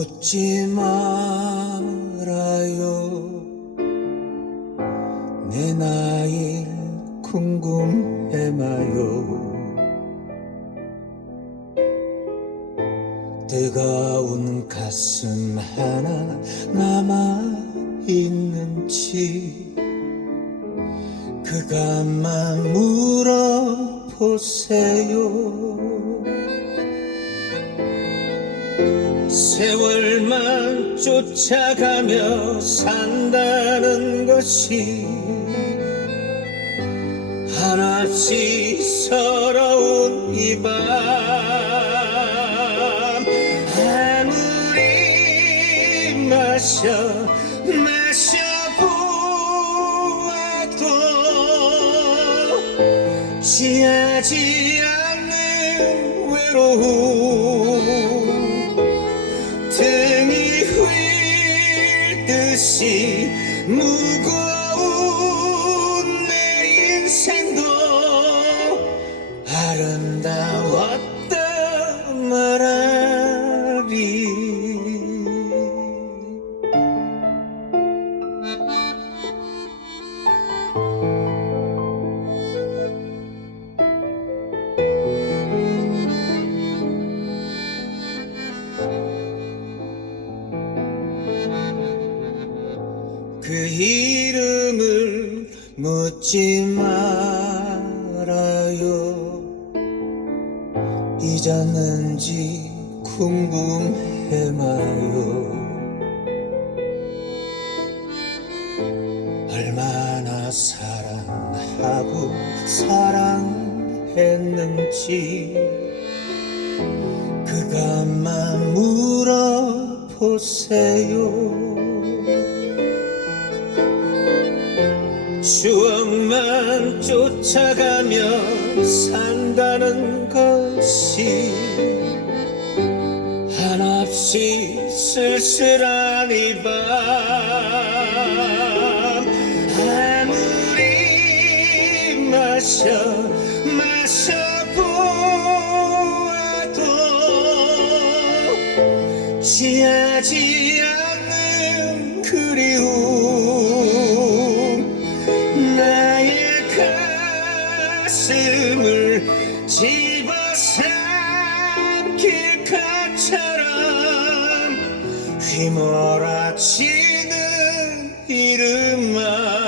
묻지 말아요. 내 나이 궁금해 마요. 뜨거운 가슴 하나 남아 있는지 그것만 물어보세요 세월만 쫓아가며 산다는 것이 한없이 서러운 이 밤. 아무리 마셔 마셔보아도 취하지 않는 외로움 무거운 내 인생 그 이름을 묻지 말아요. 잊었는지 궁금해 마요. 얼마나 사랑하고 사랑했는지 그것만 물어보세요 추억만 쫓아가며 산다는 것이 한없이 쓸쓸한 이 밤. 아무리 마셔 마셔보아도 취하지 가슴을 집어삼킬 것처럼 휘몰아치는 이름만